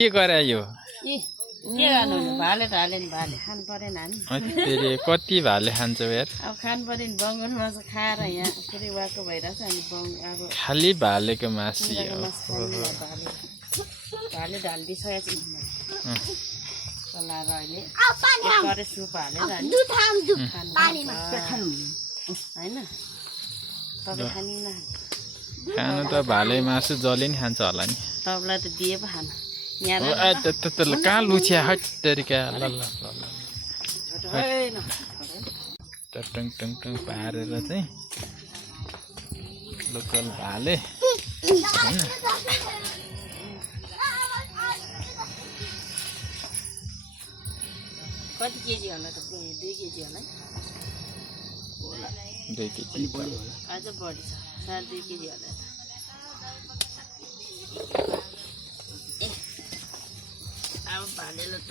के गरायो के गर्नु भाले हाल्यो नि भाले खानु परेन हामी तेरे कति भाले खान्छौ यार अब खानु पर्यो नि बङ्गुर मासु खाएर यहाँ पुरै वाको भइरहेछ अनि अब खाली भालेको मासु भाले ढालिदिइसकेको छु चलाएर अहिले गरे सुप हालेर होइन तपाईँ खानिन खानु त भाले मासु जसले नि खान्छ होला नि तपाईँलाई त दिए पो खानु यहाँ कहाँ लुछ्या हट तरिका ल ल टङ टङ टङ पारेर चाहिँ लोकल भाले हैन कति केजी होला त 2 केजी होला 2 केजी अझ बढी छ 2.5 केजी होला अब भालेलाई त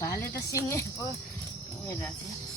भाले त सिङ्गै पो हेरेको थियो